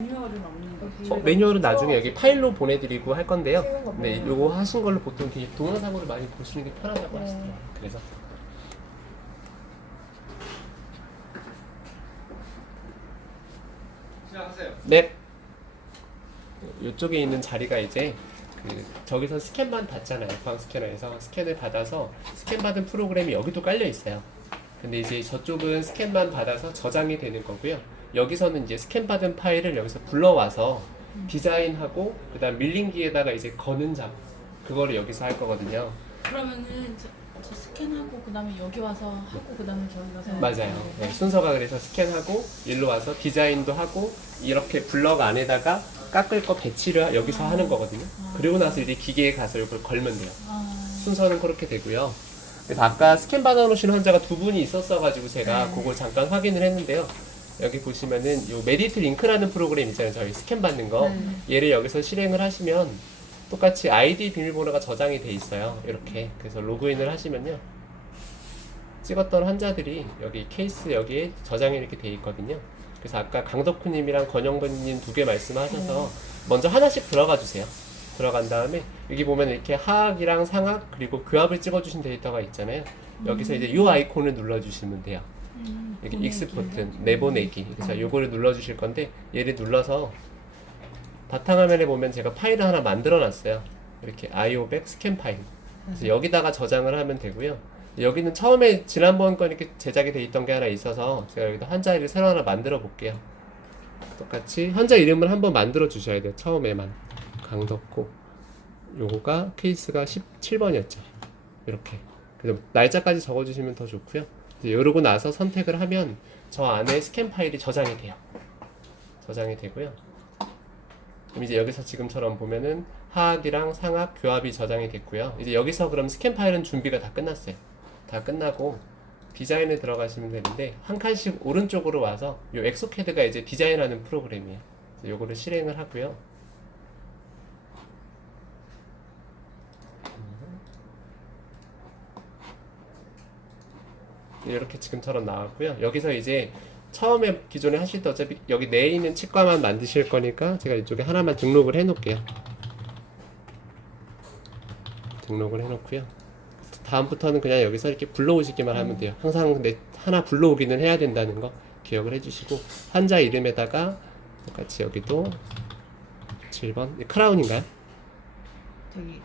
매뉴얼은 없는 거죠? 매뉴얼은 나중에 여기 파일로 보내드리고 할 건데요. 네, 요거 하신 걸로 보통 이렇게 동영상으로 많이 보시는 게 편하다고 하시더라고요. 그래서 시작하세요. 네. 이쪽에 있는 자리가 이제 저기서 스캔만 받잖아요. 광 스캐너에서 스캔을 받아서 스캔 받은 프로그램이 여기도 깔려 있어요. 근데 이제 저쪽은 스캔만 받아서 저장이 되는 거고요. 여기서는 이제 스캔 받은 파일을 여기서 불러와서 디자인하고 그다음 밀링기에다가 이제 거는 작업 그거를 여기서 할 거거든요. 그러면은 저 스캔하고 그다음에 여기 와서 하고 그다음에 저기 가서 맞아요. 네, 순서가 그래서 스캔하고 일로 와서 디자인도 하고 이렇게 블럭 안에다가 깎을 거 배치를 여기서 하는 거거든요. 그리고 나서 이제 기계에 가서 이걸 걸면 돼요. 순서는 그렇게 되고요. 그래서 아까 스캔 받아놓으신 환자가 두 분이 있었어가지고 제가 그걸 잠깐 확인을 했는데요. 여기 보시면은 요 메디트 링크라는 프로그램 있잖아요. 저희 스캔 받는 거. 얘를 여기서 실행을 하시면 똑같이 아이디 비밀번호가 저장이 돼 있어요. 이렇게. 그래서 로그인을 하시면요. 찍었던 환자들이 여기 케이스 여기에 저장이 이렇게 돼 있거든요. 그래서 아까 강덕후님이랑 권영근님 두 개 말씀하셔서 먼저 하나씩 들어가 주세요. 들어간 다음에 여기 보면 이렇게 하악이랑 상악 그리고 교합을 찍어주신 데이터가 있잖아요. 여기서 이제 이 아이콘을 눌러주시면 돼요. 여기 익스포트 내보내기. 그래서 요거를 눌러주실 건데 얘를 눌러서 바탕화면에 보면 제가 파일을 하나 만들어놨어요. 이렇게 IO백 스캔 파일. 그래서 여기다가 저장을 하면 되고요. 여기는 처음에 지난번 거 이렇게 제작이 돼 있던 게 하나 있어서 제가 여기다 환자 이름을 새로 하나 만들어 볼게요. 똑같이 환자 이름을 한번 만들어 주셔야 돼요. 처음에만 강덕호 요거가 케이스가 17번이었죠. 이렇게 그래서 날짜까지 적어주시면 더 좋고요. 이러고 나서 선택을 하면 저 안에 스캔 파일이 저장이 돼요. 저장이 되고요. 그럼 이제 여기서 지금처럼 보면은 하악이랑 상악 교합이 저장이 됐고요. 이제 여기서 그럼 스캔 파일은 준비가 다 끝났어요. 다 끝나고 디자인에 들어가시면 되는데 한 칸씩 오른쪽으로 와서 요 엑소캐드가 이제 디자인하는 프로그램이에요. 그래서 요거를 실행을 하고요. 이렇게 지금처럼 나왔고요. 여기서 이제 처음에 기존에 하실 때 어차피 여기 내에 있는 치과만 만드실 거니까 제가 이쪽에 하나만 등록을 해 놓을게요. 등록을 해 놓고요. 다음부터는 그냥 여기서 이렇게 불러오시기만 하면 돼요. 항상 근데 하나 불러오기는 해야 된다는 거 기억을 해주시고 환자 이름에다가 똑같이 여기도 7번 크라운인가요? 저기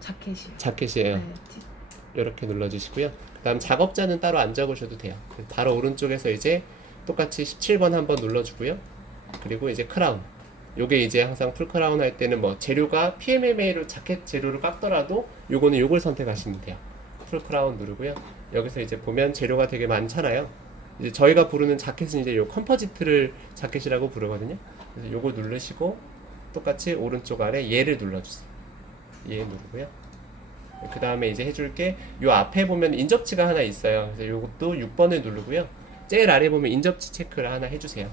자켓이 자켓이에요. 이렇게 눌러주시고요. 그 다음 작업자는 따로 안 적으셔도 돼요. 바로 오른쪽에서 이제 똑같이 17번 한번 눌러주고요. 그리고 이제 크라운. 요게 이제 항상 풀 크라운 할 때는 뭐 재료가 PMMA로 자켓 재료를 깎더라도 요거는 요걸 선택하시면 돼요. 풀 크라운 누르고요. 여기서 이제 보면 재료가 되게 많잖아요. 이제 저희가 부르는 자켓은 이제 요 컴포지트를 자켓이라고 부르거든요. 그래서 요거 누르시고 똑같이 오른쪽 아래 얘를 눌러주세요. 얘 누르고요. 그 다음에 이제 해줄게 요 앞에 보면 인접치가 하나 있어요. 그래서 요것도 6번을 누르고요. 제일 아래 보면 인접치 체크를 하나 해주세요.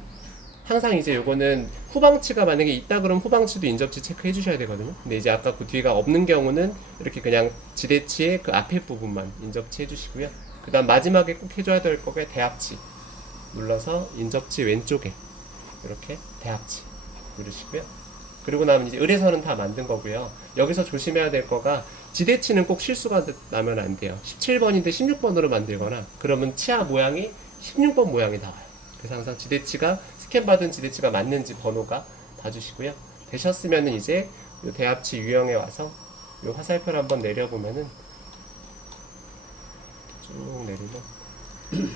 항상 이제 요거는 후방치가 만약에 있다 그러면 후방치도 인접치 체크해 주셔야 되거든요. 근데 이제 아까 그 뒤가 없는 경우는 이렇게 그냥 지대치의 그 앞에 부분만 인접치 해주시고요. 그 다음 마지막에 꼭 해줘야 될 거가 대합치 눌러서 인접치 왼쪽에 이렇게 대합치 누르시고요. 그리고 나면 이제 의뢰선은 다 만든 거고요. 여기서 조심해야 될 거가 지대치는 꼭 실수가 나면 안 돼요. 17번인데 16번으로 만들거나 그러면 치아 모양이 16번 모양이 나와요. 그래서 항상 지대치가 스캔 받은 지대치가 맞는지 번호가 봐주시고요. 되셨으면은 이제 요 대합치 유형에 와서 요 화살표를 한번 내려보면은 쭉 내리면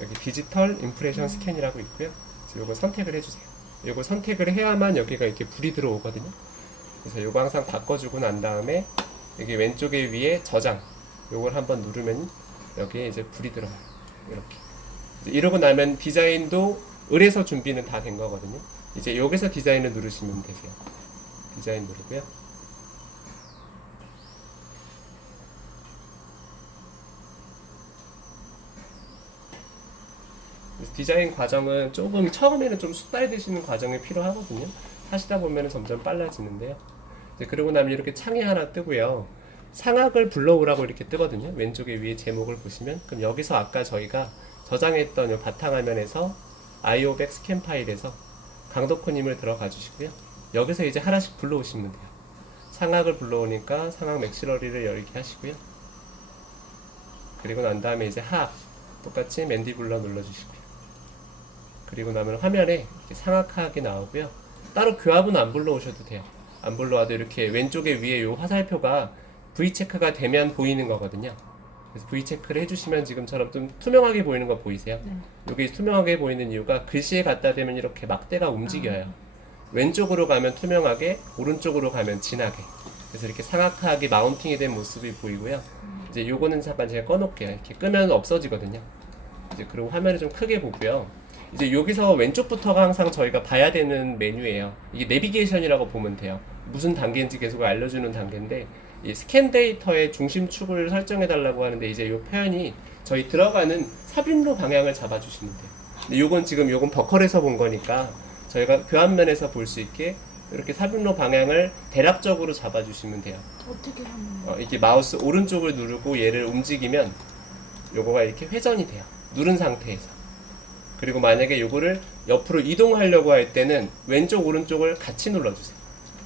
여기 디지털 임프레션 스캔이라고 있고요. 그래서 요거 선택을 해주세요. 요거 선택을 해야만 여기가 이렇게 불이 들어오거든요. 그래서 요거 항상 바꿔주고 난 다음에 여기 왼쪽에 위에 저장 요걸 한번 누르면 여기에 이제 불이 들어와요. 이렇게 이러고 나면 디자인도 의뢰서 준비는 다 된 거거든요. 이제 여기서 디자인을 누르시면 되세요. 디자인 누르고요. 디자인 과정은 조금 처음에는 좀 숙달되시는 과정이 필요하거든요. 하시다 보면 점점 빨라지는데요. 이제 그러고 나면 이렇게 창이 하나 뜨고요. 상악을 불러오라고 이렇게 뜨거든요. 왼쪽에 위에 제목을 보시면 그럼 여기서 아까 저희가 저장했던 이 바탕화면에서 IO100 스캔 파일에서 강덕호님을 들어가 주시고요. 여기서 이제 하나씩 불러오시면 돼요. 상악을 불러오니까 상악 맥시러리를 열게 하시고요. 그리고 난 다음에 이제 하악 똑같이 맨디블러 눌러주시고요. 그리고 나면 화면에 이렇게 상악 하악이 나오고요. 따로 교합은 안 불러오셔도 돼요. 안 불러와도 이렇게 왼쪽에 위에 요 화살표가 V체크가 되면 보이는 거거든요. 그래서 V체크를 해주시면 지금처럼 좀 투명하게 보이는 거 보이세요? 네. 이게 투명하게 보이는 이유가 글씨에 갖다 대면 이렇게 막대가 움직여요. 왼쪽으로 가면 투명하게, 오른쪽으로 가면 진하게. 그래서 이렇게 상악하게 마운팅이 된 모습이 보이고요. 이제 요거는 잠깐 제가 꺼놓을게요. 이렇게 끄면 없어지거든요. 이제 그리고 화면을 좀 크게 보고요. 이제 여기서 왼쪽부터가 항상 저희가 봐야 되는 메뉴예요. 이게 내비게이션이라고 보면 돼요. 무슨 단계인지 계속 알려주는 단계인데, 이 스캔 데이터의 중심축을 설정해 달라고 하는데, 이제 이 표현이 저희 들어가는 삽입로 방향을 잡아주시면 돼요. 근데 요건 버컬에서 본 거니까 저희가 교환면에서 볼 수 있게 이렇게 삽입로 방향을 대략적으로 잡아주시면 돼요. 어떻게 하면 이렇게 마우스 오른쪽을 누르고 얘를 움직이면 요거가 이렇게 회전이 돼요. 누른 상태에서. 그리고 만약에 요거를 옆으로 이동하려고 할 때는 왼쪽 오른쪽을 같이 눌러주세요.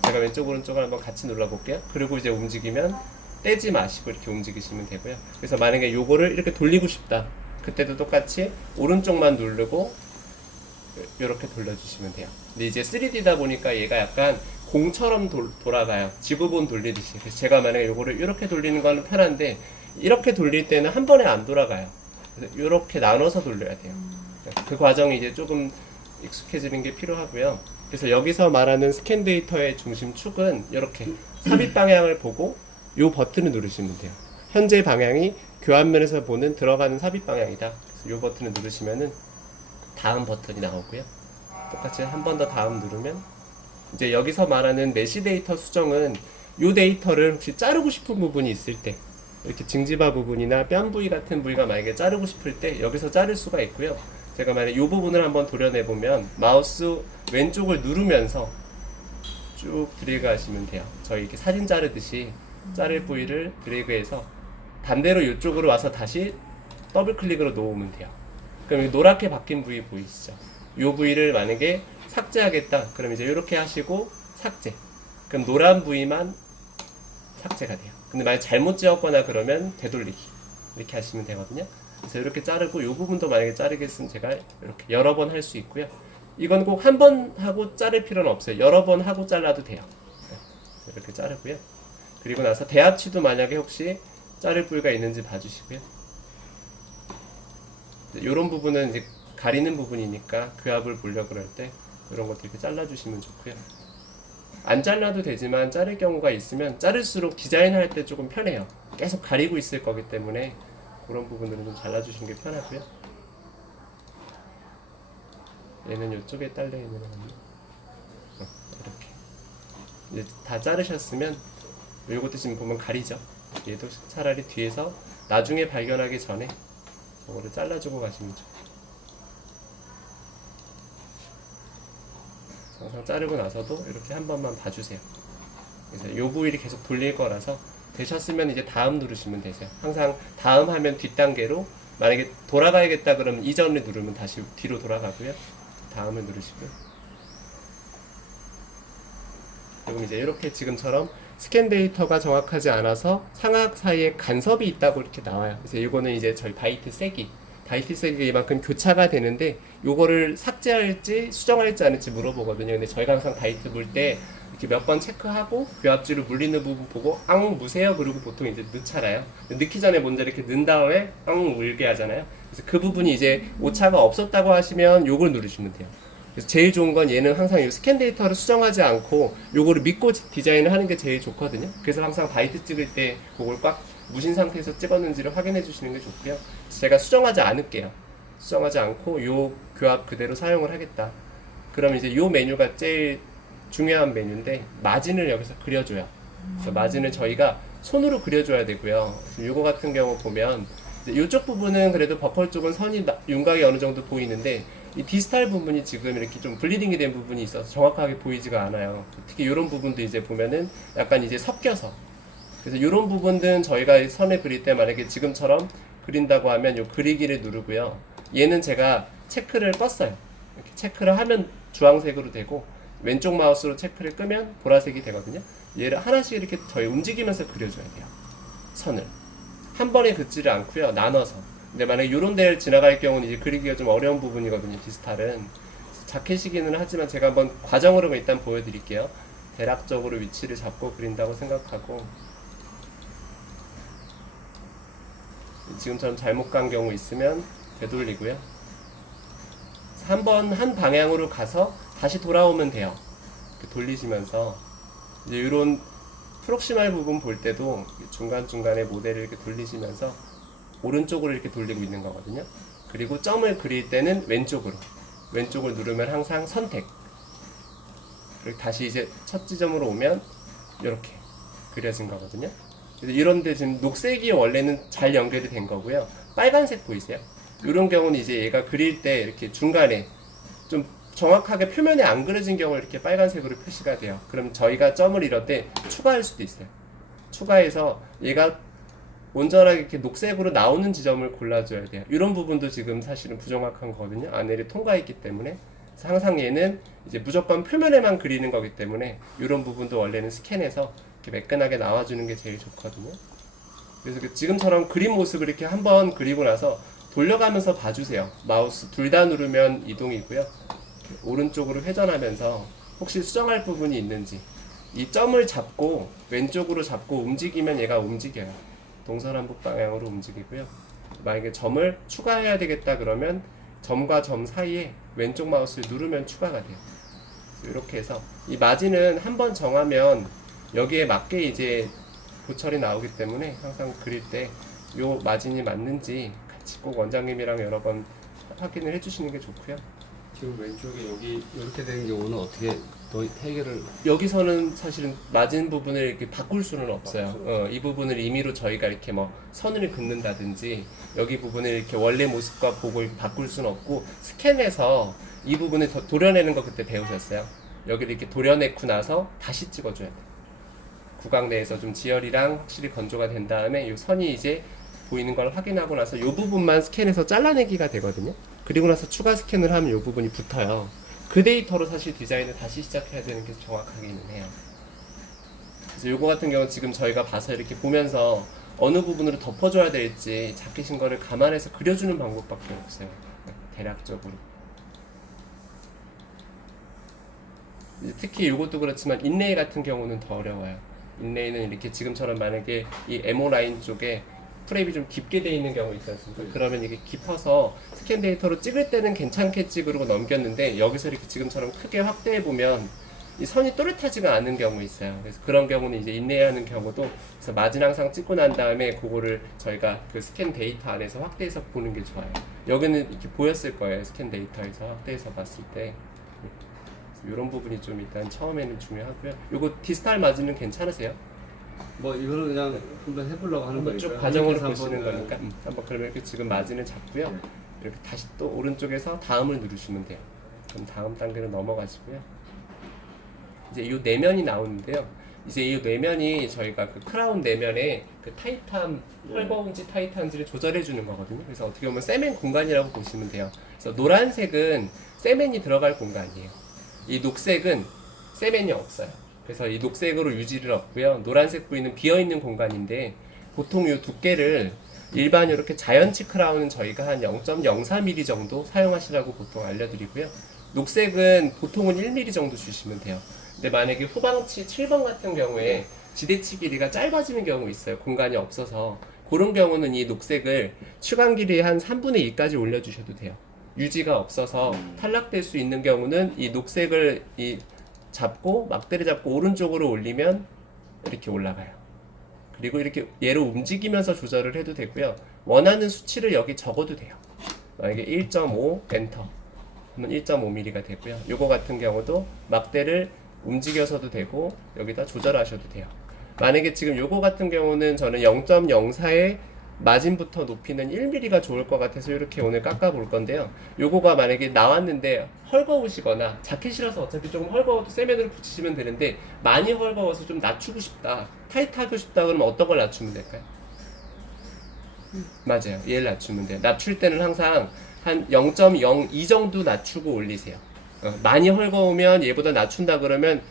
제가 왼쪽 오른쪽을 한번 같이 눌러볼게요. 그리고 이제 움직이면 떼지 마시고 이렇게 움직이시면 되고요. 그래서 만약에 요거를 이렇게 돌리고 싶다. 그때도 똑같이 오른쪽만 누르고 이렇게 돌려주시면 돼요. 근데 이제 3D다 보니까 얘가 약간 공처럼 돌아가요. 지구본 돌리듯이. 그래서 제가 만약에 요거를 이렇게 돌리는 거는 편한데, 이렇게 돌릴 때는 한 번에 안 돌아가요. 그래서 이렇게 나눠서 돌려야 돼요. 그 과정이 이제 조금 익숙해지는 게 필요하고요. 그래서 여기서 말하는 스캔 데이터의 중심축은 이렇게 삽입 방향을 보고 요 버튼을 누르시면 돼요. 현재 방향이 교환면에서 보는 들어가는 삽입 방향이다. 그래서 요 버튼을 누르시면은 다음 버튼이 나오고요. 똑같이 한 번 더 다음 누르면, 이제 여기서 말하는 메시 데이터 수정은 요 데이터를 혹시 자르고 싶은 부분이 있을 때, 이렇게 징지바 부분이나 뺨 부위 같은 부위가 만약에 자르고 싶을 때 여기서 자를 수가 있고요. 제가 만약에 이 부분을 한번 도려내보면 마우스 왼쪽을 누르면서 쭉 드래그 하시면 돼요. 저희 이렇게 사진 자르듯이 자를 부위를 드래그해서 반대로 이쪽으로 와서 다시 더블 클릭으로 놓으면 돼요. 그럼 이 노랗게 바뀐 부위 보이시죠? 이 부위를 만약에 삭제하겠다. 그럼 이제 이렇게 하시고 삭제. 그럼 노란 부위만 삭제가 돼요. 근데 만약 잘못 지었거나 그러면 되돌리기. 이렇게 하시면 되거든요. 그래서 이렇게 자르고, 이 부분도 만약에 자르겠으면 제가 이렇게 여러 번 할 수 있고요. 이건 꼭 한 번 하고 자를 필요는 없어요. 여러 번 하고 잘라도 돼요. 이렇게 자르고요. 그리고 나서 대합치도 만약에 혹시 자를 부위가 있는지 봐주시고요. 이런 부분은 이제 가리는 부분이니까 교합을 보려고 그럴 때 이런 것도 이렇게 잘라주시면 좋고요. 안 잘라도 되지만 자를 경우가 있으면 자를수록 디자인할 때 조금 편해요. 계속 가리고 있을 거기 때문에 그런 부분들은 좀 잘라주시는 게 편하고요. 얘는 이쪽에 딸려 있는 거거든요. 이렇게 이제 다 자르셨으면 이것도 지금 보면 가리죠. 얘도 차라리 뒤에서 나중에 발견하기 전에 저거를 잘라주고 가시면 좋아요. 항상 자르고 나서도 이렇게 한 번만 봐주세요. 그래서 이 부위를 계속 돌릴 거라서 되셨으면 이제 다음 누르시면 되세요. 항상 다음 하면 뒷단계로, 만약에 돌아가야겠다 그러면 이전을 누르면 다시 뒤로 돌아가고요. 다음을 누르시고요. 그리고 이제 이렇게 지금처럼 스캔 데이터가 정확하지 않아서 상악 사이에 간섭이 있다고 이렇게 나와요. 그래서 이거는 이제 저희 바이트 세기가 이만큼 교차가 되는데, 요거를 삭제할지 수정할지 않을지 물어보거든요. 근데 저희가 항상 바이트 물 때 이렇게 몇 번 체크하고 교합지로 물리는 부분 보고 앙 무세요. 그리고 보통 이제 넣잖아요. 넣기 전에 먼저 이렇게 넣은 다음에 앙 물게 하잖아요. 그래서 그 부분이 이제 오차가 없었다고 하시면 요걸 누르시면 돼요. 그래서 제일 좋은 건 얘는 항상 이 스캔 데이터를 수정하지 않고 요거를 믿고 디자인을 하는 게 제일 좋거든요. 그래서 항상 바이트 찍을 때 그걸 꽉 무신 상태에서 찍었는지를 확인해 주시는 게 좋고요. 그래서 제가 수정하지 않을게요. 수정하지 않고 요 교합 그대로 사용을 하겠다. 그럼 이제 요 메뉴가 제일 중요한 메뉴인데, 마진을 여기서 그려줘요. 그래서 마진을 저희가 손으로 그려줘야 되고요. 요거 같은 경우 보면 이쪽 부분은 그래도 버컬 쪽은 선이 윤곽이 어느 정도 보이는데, 이 디스탈 부분이 지금 이렇게 좀 블리딩이 된 부분이 있어서 정확하게 보이지가 않아요. 특히 이런 부분도 이제 보면은 약간 이제 섞여서, 그래서 이런 부분들은 저희가 선을 그릴 때 만약에 지금처럼 그린다고 하면 요 그리기를 누르고요. 얘는 제가 체크를 껐어요. 이렇게 체크를 하면 주황색으로 되고 왼쪽 마우스로 체크를 끄면 보라색이 되거든요. 얘를 하나씩 이렇게 저희 움직이면서 그려줘야 돼요. 선을 한 번에 긋지를 않고요. 나눠서. 근데 만약에 이런 데를 지나갈 경우는 이제 그리기가 좀 어려운 부분이거든요. 디스탈은 자켓이기는 하지만 제가 한번 과정으로 일단 보여드릴게요. 대략적으로 위치를 잡고 그린다고 생각하고 지금처럼 잘못 간 경우 있으면 되돌리고요. 한번 한 방향으로 가서 다시 돌아오면 돼요. 돌리시면서 이제 이런 프록시말 부분 볼 때도 중간중간에 모델을 이렇게 돌리시면서 오른쪽으로 이렇게 돌리고 있는 거거든요. 그리고 점을 그릴 때는 왼쪽을 누르면 항상 선택. 그리고 다시 이제 첫 지점으로 오면 이렇게 그려진 거거든요. 그래서 이런데 지금 녹색이 원래는 잘 연결이 된 거고요. 빨간색 보이세요? 이런 경우는 이제 얘가 그릴 때 이렇게 중간에 좀 정확하게 표면에 안 그려진 경우 이렇게 빨간색으로 표시가 돼요. 그럼 저희가 점을 이럴 때 추가할 수도 있어요. 추가해서 얘가 온전하게 이렇게 녹색으로 나오는 지점을 골라줘야 돼요. 이런 부분도 지금 사실은 부정확한 거거든요. 안에를 통과했기 때문에. 그래서 항상 얘는 이제 무조건 표면에만 그리는 거기 때문에 이런 부분도 원래는 스캔해서 이렇게 매끈하게 나와주는 게 제일 좋거든요. 그래서 지금처럼 그린 모습을 이렇게 한번 그리고 나서 돌려가면서 봐주세요. 마우스 둘 다 누르면 이동이고요. 오른쪽으로 회전하면서 혹시 수정할 부분이 있는지 이 점을 잡고 왼쪽으로 잡고 움직이면 얘가 움직여요. 동서남북 방향으로 움직이고요. 만약에 점을 추가해야 되겠다 그러면 점과 점 사이에 왼쪽 마우스를 누르면 추가가 돼요. 이렇게 해서 이 마진은 한번 정하면 여기에 맞게 이제 보철이 나오기 때문에 항상 그릴 때 요 마진이 맞는지 같이 꼭 원장님이랑 여러 번 확인을 해주시는 게 좋고요. 지금 왼쪽에 여기 이렇게 된 경우는 어떻게 더 해결을? 여기서는 사실은 마진 부분을 이렇게 바꿀 수는 없어요. 이 부분을 임의로 저희가 이렇게 뭐 선을 긋는다든지 여기 부분을 이렇게 원래 모습과 보고 바꿀 수는 없고 스캔해서 이 부분을 더 도려내는 거 그때 배우셨어요. 여기를 이렇게 도려내고 나서 다시 찍어줘야 돼요. 구강 내에서 좀 지혈이랑 확실히 건조가 된 다음에 이 선이 이제 보이는 걸 확인하고 나서 이 부분만 스캔해서 잘라내기가 되거든요. 그리고 나서 추가 스캔을 하면 이 부분이 붙어요. 그 데이터로 사실 디자인을 다시 시작해야 되는 게 정확하기는 해요. 그래서 요거 같은 경우는 지금 저희가 봐서 이렇게 보면서 어느 부분으로 덮어줘야 될지 잡히신 거를 감안해서 그려주는 방법밖에 없어요. 대략적으로. 특히 이것도 그렇지만 인레이 같은 경우는 더 어려워요. 인레이는 이렇게 지금처럼 만약에 이 에모 라인 쪽에 프레임이 좀 깊게 돼 있는 경우 있지 않습니까? 그러면 이게 깊어서 스캔 데이터로 찍을 때는 괜찮겠지 그러고 넘겼는데 여기서 이렇게 지금처럼 크게 확대해 보면 이 선이 또렷하지가 않은 경우 있어요. 그래서 그런 경우는 이제 인내하는 경우도 그래서 마진 항상 찍고 난 다음에 그거를 저희가 그 스캔 데이터 안에서 확대해서 보는 게 좋아요. 여기는 이렇게 보였을 거예요. 스캔 데이터에서 확대해서 봤을 때 이런 부분이 좀 일단 처음에는 중요하고요. 요거 디스탈 마진은 괜찮으세요? 뭐 이거는 그냥 한번 해보려고 하는 거니까. 쭉 과정으로 한번 보시는 거니까 한번 그러면 이렇게 지금 마진을 잡고요. 이렇게 다시 또 오른쪽에서 다음을 누르시면 돼요. 그럼 다음 단계로 넘어가시고요. 이제 이 내면이 나오는데요. 이제 이 내면이 저희가 그 크라운 내면에 그 타이트함, 헐거운지 타이트한지를 조절해 주는 거거든요. 그래서 어떻게 보면 세멘 공간이라고 보시면 돼요. 그래서 노란색은 세멘이 들어갈 공간이에요. 이 녹색은 세멘이 없어요. 그래서 이 녹색으로 유지를 얻고요. 노란색 부위는 비어있는 공간인데 보통 이 두께를 일반 이렇게 자연치 크라운은 저희가 한 0.04mm 정도 사용하시라고 보통 알려드리고요. 녹색은 보통은 1mm 정도 주시면 돼요. 근데 만약에 후방치 7번 같은 경우에 지대치 길이가 짧아지는 경우 있어요. 공간이 없어서. 그런 경우는 이 녹색을 추간 길이 한 3분의 2까지 올려주셔도 돼요. 유지가 없어서 탈락될 수 있는 경우는 이 녹색을 잡고 막대를 잡고 오른쪽으로 올리면 이렇게 올라가요. 그리고 이렇게 얘를 움직이면서 조절을 해도 되고요. 원하는 수치를 여기 적어도 돼요. 만약에 1.5 엔터 하면 1.5mm가 되고요. 요거 같은 경우도 막대를 움직여서도 되고 여기다 조절하셔도 돼요. 만약에 지금 요거 같은 경우는 저는 0.04에 마진부터 높이는 1mm가 좋을 것 같아서 이렇게 오늘 깎아 볼 건데요. 요거가 만약에 나왔는데 헐거우시거나 자켓이라서 어차피 조금 헐거워도 세면으로 붙이시면 되는데 많이 헐거워서 좀 낮추고 싶다, 타이트하고 싶다 그러면 어떤 걸 낮추면 될까요? 맞아요. 얘를 낮추면 돼요. 낮출 때는 항상 한 0.02 정도 낮추고 올리세요. 많이 헐거우면 얘보다 낮춘다 그러면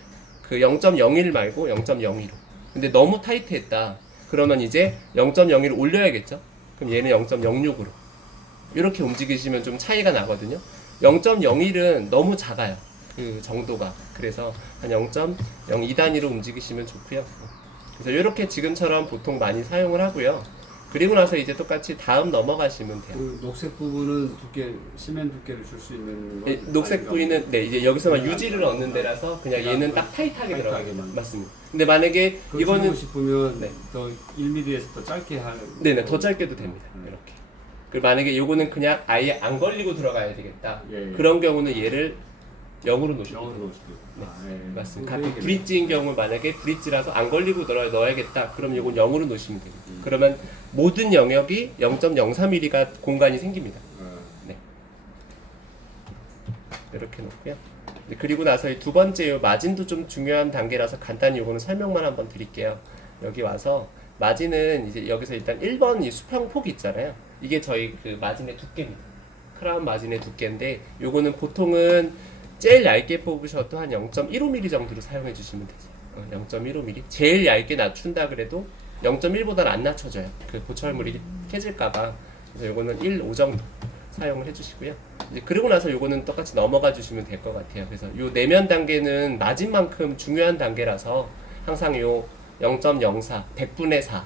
그 0.01 말고 0.02로. 근데 너무 타이트했다. 그러면 이제 0.01을 올려야겠죠? 그럼 얘는 0.06으로. 이렇게 움직이시면 좀 차이가 나거든요. 0.01은 너무 작아요. 그 정도가. 그래서 한 0.02 단위로 움직이시면 좋고요. 그래서 이렇게 지금처럼 보통 많이 사용을 하고요. 그리고 나서 이제 똑같이 다음 넘어가시면 돼요. 그 녹색 부분은 두께, 시멘 두께를 줄 수 있는 거. 녹색 부위는 네 이제 여기서만 네, 유지를 얻는 데라서 그냥 그냥 얘는 딱 타이트하게 들어가요. 타이트하게만. 맞습니다. 근데 만약에 그거 이거는 줄이고 싶으면 네. 더 1mm에서 더 짧게 하는. 네네 더 짧게도 됩니다. 이렇게. 그리고 만약에 요거는 그냥 아예 안 걸리고 들어가야 되겠다. 예, 예. 그런 경우는 얘를 0으로 놓으시면 영어로 돼요. 넣을 수도 있고. 네. 아, 예. 맞습니다. 그거 가끔 얘기를- 브릿지인 경우 만약에 브릿지라서 안 걸리고 넣어야겠다. 그럼 요건 0으로 놓으시면 됩니다. 그러면 모든 영역이 0.03mm가 공간이 생깁니다. 네. 이렇게 놓고요. 네, 그리고 나서 이 두 번째 요 마진도 좀 중요한 단계라서 간단히 요거는 설명만 한번 드릴게요. 여기 와서 마진은 이제 여기서 일단 1번 이 수평 폭 있잖아요. 이게 저희 그 마진의 두께입니다. 크라운 마진의 두께인데 요거는 보통은 제일 얇게 뽑으셔도 한 0.15mm 정도로 사용해 주시면 되세요. 0.15mm. 제일 얇게 낮춘다 그래도 0.1보다는 안 낮춰져요. 그 보철물이 깨질까봐. 그래서 요거는 1.5 정도 사용을 해주시고요. 이제 그리고 나서 요거는 똑같이 넘어가 주시면 될 것 같아요. 그래서 요 내면 단계는 마진만큼 중요한 단계라서 항상 요 0.04, 100분의 4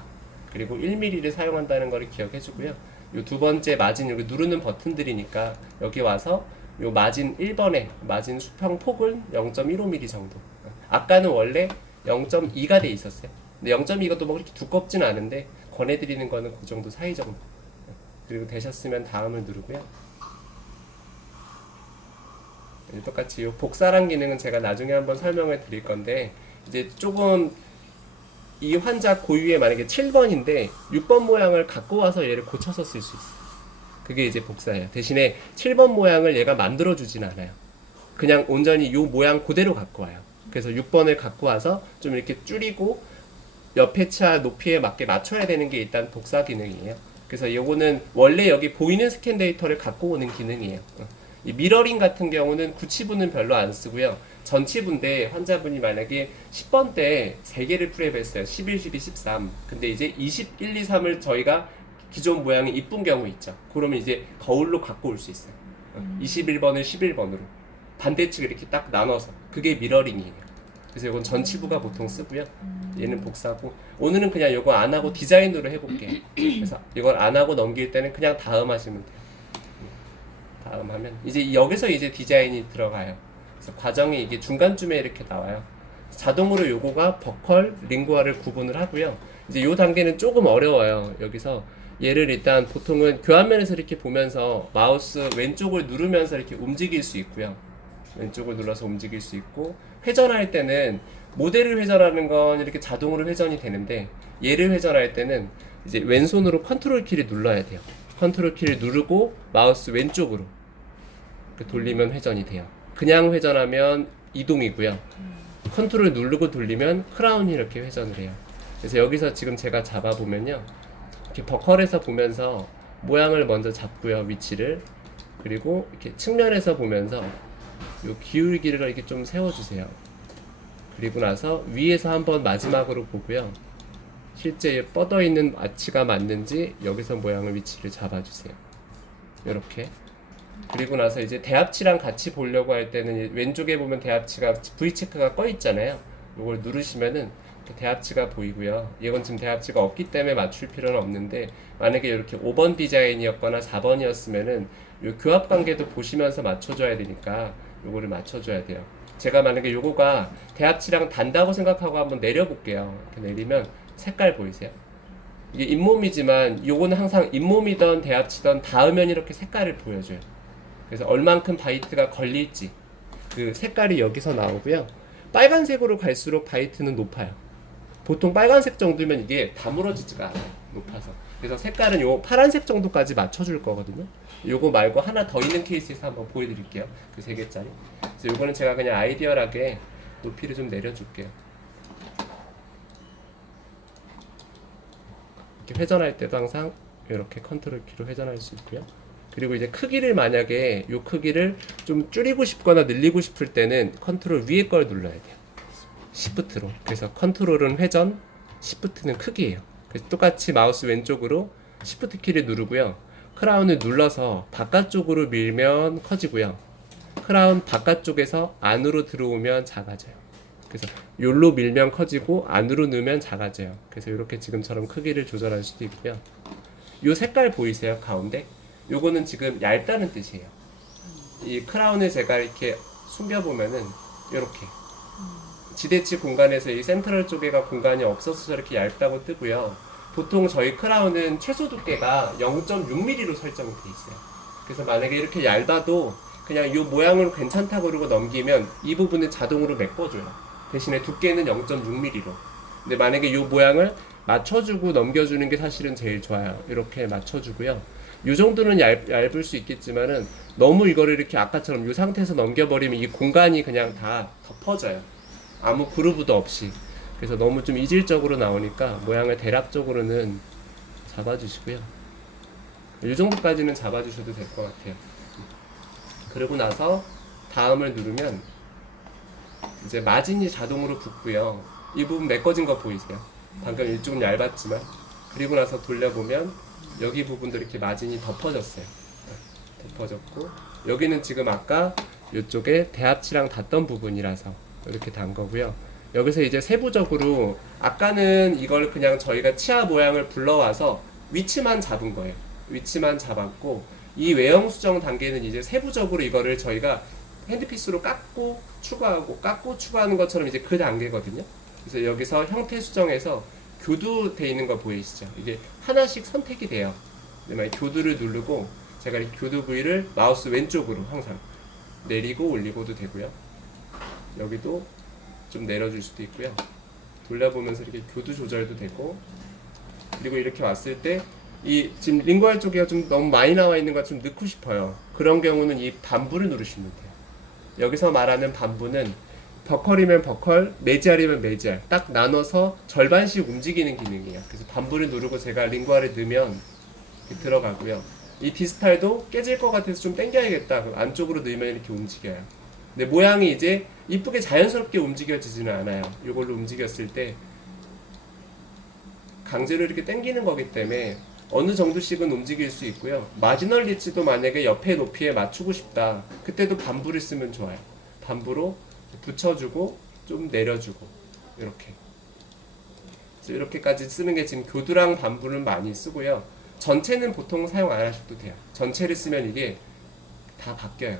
그리고 1mm를 사용한다는 거를 기억해 주고요. 요 두 번째 마진 여기 누르는 버튼들이니까 여기 와서 요 마진 1번에 마진 수평 폭은 0.15mm 정도. 아까는 원래 0.2가 돼 있었어요. 근데 0.2가 또 뭐 그렇게 두껍진 않은데 권해드리는 거는 그 정도 사이 정도. 그리고 되셨으면 다음을 누르고요. 똑같이 요 복사란 기능은 제가 나중에 한번 설명을 드릴 건데 이제 조금 이 환자 고유의 만약에 7번인데 6번 모양을 갖고 와서 얘를 고쳐서 쓸 수 있어요. 그게 이제 복사예요. 대신에 7번 모양을 얘가 만들어 주진 않아요. 그냥 온전히 요 모양 그대로 갖고 와요. 그래서 6번을 갖고 와서 좀 이렇게 줄이고 옆에 차 높이에 맞게 맞춰야 되는 게 일단 복사 기능이에요. 그래서 요거는 원래 여기 보이는 스캔 데이터를 갖고 오는 기능이에요. 이 미러링 같은 경우는 구치부는 별로 안 쓰고요. 전치부인데 환자분이 만약에 10번 때 3개를 프랩했어요. 11, 12, 13. 근데 이제 21, 2, 3을 저희가 기존 모양이 이쁜 경우 있죠. 그러면 이제 거울로 갖고 올 수 있어요. 21번을 11번으로. 반대측 이렇게 딱 나눠서. 그게 미러링이에요. 그래서 이건 전치부가 보통 쓰고요. 얘는 복사고. 오늘은 그냥 이거 안 하고 디자인으로 해볼게요. 그래서 이걸 안 하고 넘길 때는 그냥 다음 하시면 돼요. 다음 하면 이제 여기서 이제 디자인이 들어가요. 그래서 과정이 이게 중간쯤에 이렇게 나와요. 자동으로 요거가 버컬, 링구아를 구분을 하고요. 이제 요 단계는 조금 어려워요. 여기서 얘를 일단 보통은 교환면에서 이렇게 보면서 마우스 왼쪽을 누르면서 이렇게 움직일 수 있고요. 왼쪽을 눌러서 움직일 수 있고 회전할 때는 모델을 회전하는 건 이렇게 자동으로 회전이 되는데 얘를 회전할 때는 이제 왼손으로 컨트롤 키를 눌러야 돼요. 컨트롤 키를 누르고 마우스 왼쪽으로 돌리면 회전이 돼요. 그냥 회전하면 이동이고요. 컨트롤 누르고 돌리면 크라운이 이렇게 회전을 해요. 그래서 여기서 지금 제가 잡아보면요. 이렇게 버컬에서 보면서 모양을 먼저 잡고요. 위치를. 그리고 이렇게 측면에서 보면서 요 기울기를 이렇게 좀 세워주세요. 그리고 나서 위에서 한번 마지막으로 보고요. 실제 뻗어있는 아치가 맞는지 여기서 모양을 위치를 잡아주세요. 이렇게. 그리고 나서 이제 대합치랑 같이 보려고 할 때는 왼쪽에 보면 대합치가 V체크가 꺼 있잖아요. 이걸 누르시면은 대합치가 보이고요. 이건 지금 대합치가 없기 때문에 맞출 필요는 없는데 만약에 이렇게 5번 디자인이었거나 4번이었으면은 요 교합 관계도 보시면서 맞춰줘야 되니까 요거를 맞춰줘야 돼요. 제가 만약에 요거가 대합치랑 단다고 생각하고 한번 내려볼게요. 이렇게 내리면 색깔 보이세요? 이게 잇몸이지만 요거는 항상 잇몸이던 대합치던 닿으면 이렇게 색깔을 보여줘요. 그래서 얼만큼 바이트가 걸릴지 그 색깔이 여기서 나오고요. 빨간색으로 갈수록 바이트는 높아요. 보통 빨간색 정도면 이게 다물어지지가 않아요. 높아서. 그래서 색깔은 요 파란색 정도까지 맞춰줄 거거든요. 요거 말고 하나 더 있는 케이스에서 한번 보여드릴게요. 그 3개짜리. 그래서 요거는 제가 그냥 아이디어하게 높이를 좀 내려줄게요. 이렇게 회전할 때도 항상 이렇게 컨트롤 키로 회전할 수 있고요. 그리고 이제 크기를 만약에 요 크기를 좀 줄이고 싶거나 늘리고 싶을 때는 컨트롤 위에 걸 눌러야 돼요. 시프트로. 그래서 컨트롤은 회전, 시프트는 크기예요. 그래서 똑같이 마우스 왼쪽으로 시프트 키를 누르고요. 크라운을 눌러서 바깥쪽으로 밀면 커지고요. 크라운 바깥쪽에서 안으로 들어오면 작아져요. 그래서 요로 밀면 커지고 안으로 넣으면 작아져요. 그래서 이렇게 지금처럼 크기를 조절할 수도 있고요. 요 색깔 보이세요? 가운데? 요거는 지금 얇다는 뜻이에요. 이 크라운을 제가 이렇게 숨겨보면은 요렇게 지대치 공간에서 이 센트럴 쪽에가 공간이 없어서 저렇게 얇다고 뜨고요. 보통 저희 크라운은 최소 두께가 0.6mm로 설정이 돼 있어요. 그래서 만약에 이렇게 얇아도 그냥 이 모양은 괜찮다고 그러고 넘기면 이 부분을 자동으로 메꿔줘요. 대신에 두께는 0.6mm로. 근데 만약에 이 모양을 맞춰주고 넘겨주는 게 사실은 제일 좋아요. 이렇게 맞춰주고요. 이 정도는 얇을 수 있겠지만은 너무 이거를 이렇게 아까처럼 이 상태에서 넘겨버리면 이 공간이 그냥 다 덮어져요. 아무 그루브도 없이. 그래서 너무 좀 이질적으로 나오니까 모양을 대략적으로는 잡아주시고요. 이 정도까지는 잡아주셔도 될 것 같아요. 그리고 나서 다음을 누르면 이제 마진이 자동으로 붙고요. 이 부분 메꿔진 거 보이세요? 방금 이쪽은 얇았지만 그리고 나서 돌려보면 여기 부분도 이렇게 마진이 덮어졌어요. 덮어졌고 여기는 지금 아까 이쪽에 대합치랑 닿던 부분이라서 이렇게 단 거고요. 여기서 이제 세부적으로 아까는 이걸 그냥 저희가 치아 모양을 불러와서 위치만 잡은 거예요. 위치만 잡았고 이 외형 수정 단계는 이제 세부적으로 이거를 저희가 핸드피스로 깎고 추가하는 것처럼 이제 그 단계거든요. 그래서 여기서 형태 수정에서 교두돼 있는 거 보이시죠? 이게 하나씩 선택이 돼요. 만약 교두를 누르고 제가 이 교두 부위를 마우스 왼쪽으로 항상 내리고 올리고도 되고요. 여기도 좀 내려줄 수도 있고요. 돌려보면서 이렇게 교두 조절도 되고 그리고 이렇게 왔을 때 이 지금 링구알 쪽에 좀 너무 많이 나와 있는 거 좀 넣고 싶어요. 그런 경우는 이 반부를 누르시면 돼요. 여기서 말하는 반부는 버컬이면 버컬, 매지알이면 매지알 딱 나눠서 절반씩 움직이는 기능이에요. 그래서 반부를 누르고 제가 링구알을 넣으면 들어가고요. 이 디스탈도 깨질 것 같아서 좀 당겨야겠다. 안쪽으로 넣으면 이렇게 움직여요. 근데 모양이 이제 이쁘게 자연스럽게 움직여지지는 않아요. 이걸로 움직였을 때 강제로 이렇게 당기는 거기 때문에 어느 정도씩은 움직일 수 있고요. 마지널 리치도 만약에 옆에 높이에 맞추고 싶다. 그때도 반부를 쓰면 좋아요. 반부로 붙여주고 좀 내려주고 이렇게. 그래서 이렇게까지 쓰는 게 지금 교두랑 반부는 많이 쓰고요. 전체는 보통 사용 안 하셔도 돼요. 전체를 쓰면 이게 다 바뀌어요.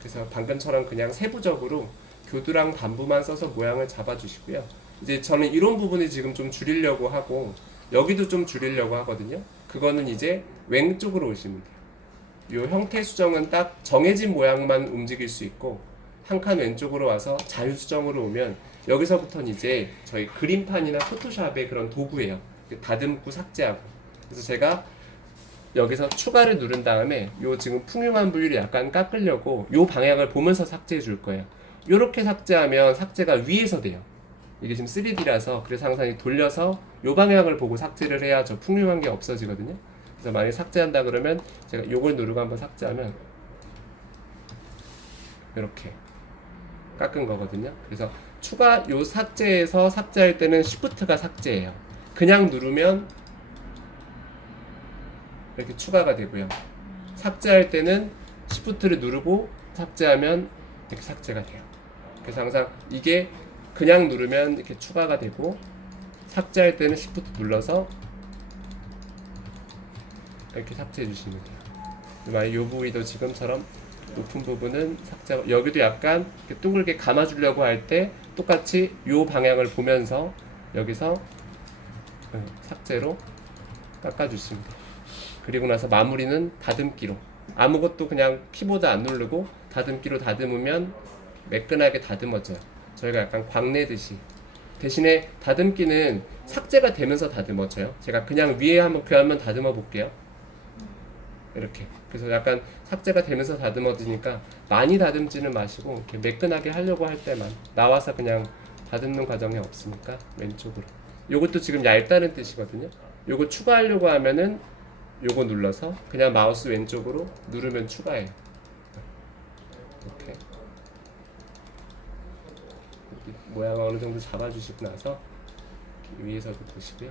그래서 방금처럼 그냥 세부적으로 교두랑 반부만 써서 모양을 잡아주시고요. 이제 저는 이런 부분을 지금 좀 줄이려고 하고 여기도 좀 줄이려고 하거든요. 그거는 이제 왼쪽으로 오시면 돼요. 이 형태 수정은 딱 정해진 모양만 움직일 수 있고 한 칸 왼쪽으로 와서 자유 수정으로 오면 여기서부터는 이제 저희 그림판이나 포토샵의 그런 도구예요. 다듬고 삭제하고. 그래서 제가 여기서 추가를 누른 다음에 요 지금 풍요한 부위를 약간 깎으려고 요 방향을 보면서 삭제해 줄 거예요. 요렇게 삭제하면 삭제가 위에서 돼요. 이게 지금 3D라서 그래서 항상 돌려서 요 방향을 보고 삭제를 해야 저 풍요한 게 없어지거든요. 그래서 만약에 삭제한다 그러면 제가 요걸 누르고 한번 삭제하면 이렇게 깎은 거거든요. 그래서 추가 요 삭제에서 삭제할 때는 Shift가 삭제예요. 그냥 누르면 이렇게 추가가 되고요. 삭제할 때는 Shift를 누르고 삭제하면 이렇게 삭제가 돼요. 그래서 항상 이게 그냥 누르면 이렇게 추가가 되고 삭제할 때는 Shift 눌러서 이렇게 삭제해 주시면 돼요. 만약 이 부위도 지금처럼 높은 부분은 삭제하고 여기도 약간 이렇게 둥글게 감아주려고 할 때 똑같이 이 방향을 보면서 여기서 삭제로 깎아주시면 돼요. 그리고 나서 마무리는 다듬기로 아무것도 그냥 키보드 안 누르고 다듬기로 다듬으면 매끈하게 다듬어져요. 저희가 약간 광내듯이. 대신에 다듬기는 삭제가 되면서 다듬어져요. 제가 그냥 위에 한번 다듬어 볼게요. 이렇게. 그래서 약간 삭제가 되면서 다듬어지니까 많이 다듬지는 마시고 이렇게 매끈하게 하려고 할 때만 나와서 그냥 다듬는 과정이 없으니까 왼쪽으로. 요것도 지금 얇다는 뜻이거든요. 요거 추가하려고 하면은 요거 눌러서 그냥 마우스 왼쪽으로 누르면 추가해요. 이렇게 모양을 어느 정도 잡아주시고 나서 위에서도 보시고요.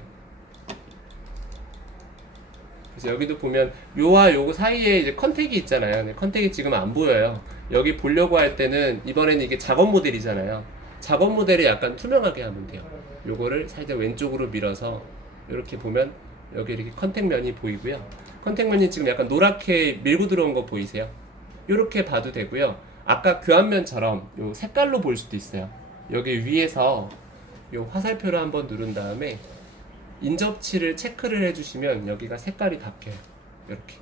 그래서 여기도 보면 요와 요거 사이에 이제 컨택이 있잖아요. 근데 컨택이 지금 안 보여요. 여기 보려고 할 때는 이번에는 이게 작업 모델이잖아요. 작업 모델을 약간 투명하게 하면 돼요. 요거를 살짝 왼쪽으로 밀어서 이렇게 보면 여기 이렇게 컨택면이 보이고요. 컨택면이 지금 약간 노랗게 밀고 들어온 거 보이세요? 이렇게 봐도 되고요. 아까 교환면처럼 요 색깔로 볼 수도 있어요. 여기 위에서 요 화살표를 한번 누른 다음에 인접치를 체크를 해주시면 여기가 색깔이 바뀌어요. 이렇게.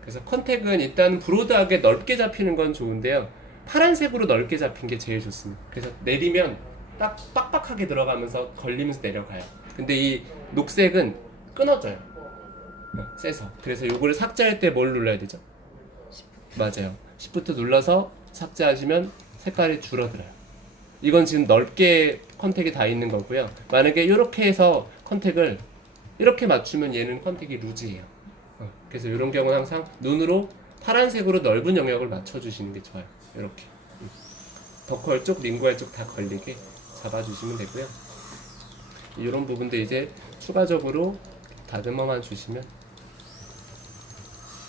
그래서 컨택은 일단 브로드하게 넓게 잡히는 건 좋은데요. 파란색으로 넓게 잡힌 게 제일 좋습니다. 그래서 내리면 딱 빡빡하게 들어가면서 걸리면서 내려가요. 근데 이 녹색은 끊어져요. 세서. 그래서 요거를 삭제할 때 뭘 눌러야 되죠? 맞아요. Shift 눌러서 삭제하시면 색깔이 줄어들어요. 이건 지금 넓게 컨택이 다 있는 거고요. 만약에 이렇게 해서 컨택을 이렇게 맞추면 얘는 컨택이 루즈예요. 그래서 이런 경우는 항상 눈으로 파란색으로 넓은 영역을 맞춰주시는 게 좋아요. 이렇게 더컬 쪽, 링구알 쪽 다 걸리게 잡아주시면 되고요. 이런 부분도 이제 추가적으로 다듬어만 주시면,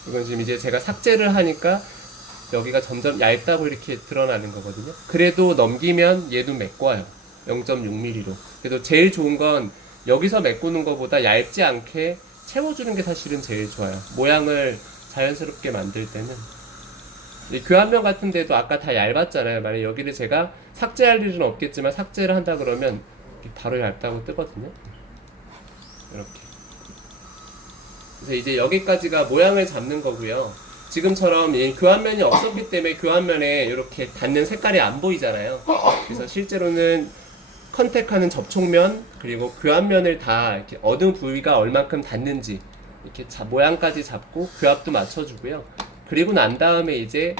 이건 지금 이제 제가 삭제를 하니까 여기가 점점 얇다고 이렇게 드러나는 거거든요. 그래도 넘기면 얘도 메꿔요. 0.6mm로. 그래도 제일 좋은 건 여기서 메꾸는 것보다 얇지 않게 채워주는 게 사실은 제일 좋아요. 모양을 자연스럽게 만들 때는. 이 교환면 같은 데도 아까 다 얇았잖아요. 만약 여기를 제가 삭제할 일은 없겠지만 삭제를 한다 그러면 바로 얇다고 뜨거든요. 이렇게. 그래서 이제 여기까지가 모양을 잡는 거고요. 지금처럼 이 교환면이 없었기 때문에 교환면에 이렇게 닿는 색깔이 안 보이잖아요. 그래서 실제로는 컨택하는 접촉면 그리고 교환면을 다 이렇게 얻은 부위가 얼만큼 닿는지 이렇게 모양까지 잡고 교합도 맞춰주고요. 그리고 난 다음에 이제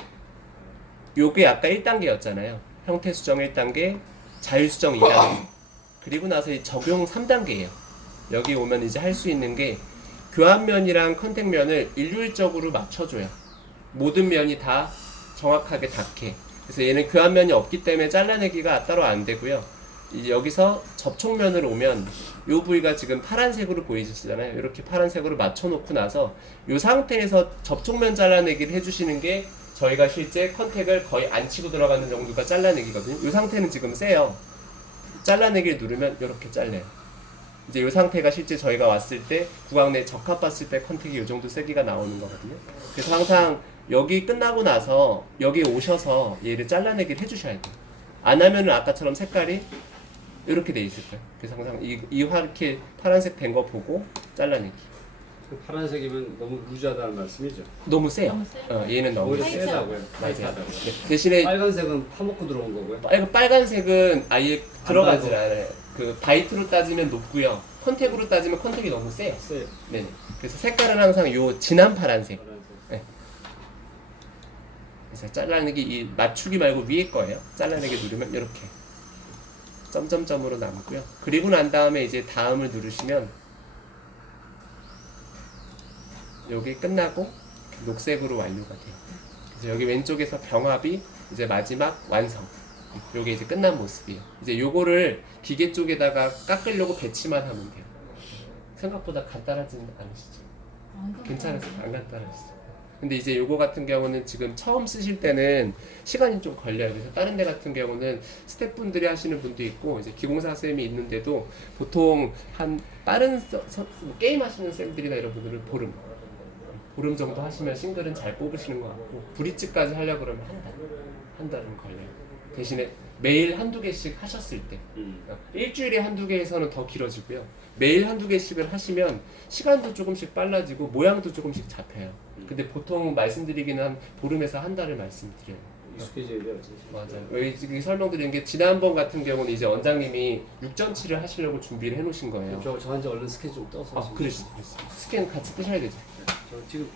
요게 아까 1단계였잖아요. 형태 수정 1단계, 자유 수정 2단계. 그리고 나서 이 적용 3단계예요. 여기 오면 이제 할 수 있는 게 교환면이랑 컨택면을 일률적으로 맞춰줘요. 모든 면이 다 정확하게 닿게. 그래서 얘는 교환면이 없기 때문에 잘라내기가 따로 안 되고요. 이제 여기서 접촉면으로 오면 이 부위가 지금 파란색으로 보이시잖아요. 이렇게 파란색으로 맞춰놓고 나서 이 상태에서 접촉면 잘라내기를 해주시는 게 저희가 실제 컨택을 거의 안 치고 들어가는 정도가 잘라내기거든요. 이 상태는 지금 세요. 잘라내기를 누르면 이렇게 잘려요. 이제 이 상태가 실제 저희가 왔을 때 구강 내 적합 봤을 때 컨택이 이 정도 세기가 나오는 거거든요. 그래서 항상 여기 끝나고 나서 여기 오셔서 얘를 잘라내기를 해주셔야 돼요. 안 하면은 아까처럼 색깔이 이렇게 돼 있을 거예요. 그래서 항상 이렇게 파란색 된 거 보고 잘라내기. 파란색이면 너무 루즈하다는 말씀이죠. 너무 세요. 너무 세요? 얘는 너무 오히려 세요. 세다고요. 맞아요. 타이트하다고요. 네. 대신에 빨간색은 파먹고 들어온 거고요. 빨간색은 아예 들어가질 나고. 않아요. 그 바이트로 따지면 높고요. 컨택으로 따지면 컨택이 너무 세요. 세요. 네. 그래서 색깔은 항상 요 진한 파란색. 파란색. 그래서 잘라내기 이 맞추기 말고 위에 거예요. 잘라내기 누르면 이렇게 점점점으로 남고요. 그리고 난 다음에 이제 다음을 누르시면 여기 끝나고 녹색으로 완료가 돼요. 그래서 여기 왼쪽에서 병합이 이제 마지막 완성. 요게 이제 끝난 모습이에요. 이제 요거를 기계 쪽에다가 깎으려고 배치만 하면 돼요. 생각보다 간단하지는 않으시죠? 괜찮으세요? 안 간단하시죠? 근데 이제 요거 같은 경우는 지금 처음 쓰실 때는 시간이 좀 걸려요. 그래서 다른 데 같은 경우는 스태프분들이 하시는 분도 있고 이제 기공사 쌤이 있는데도 보통 한 빠른 게임 하시는 쌤들이나 이런 분들은 보름 정도 하시면 싱글은 잘 뽑으시는 것 같고 브릿지까지 하려고 그러면 한 달은 걸려요. 대신에 매일 한두 개씩 하셨을 때 일주일에 한두 개에서는 더 길어지고요. 매일 한두 개씩을 하시면 시간도 조금씩 빨라지고 모양도 조금씩 잡혀요. 근데 보통 말씀드리기는 한 보름에서 한 달을 말씀드려요. 익숙해져야 맞아요. 왜 지금 설명드리는 게 지난번 같은 경우는 이제 원장님이 6전치를 하시려고 준비를 해놓으신 거예요. 저한테 얼른 스케줄 좀 떠서. 그러시죠. 스캔 같이 뜨셔야 되죠. 저 지금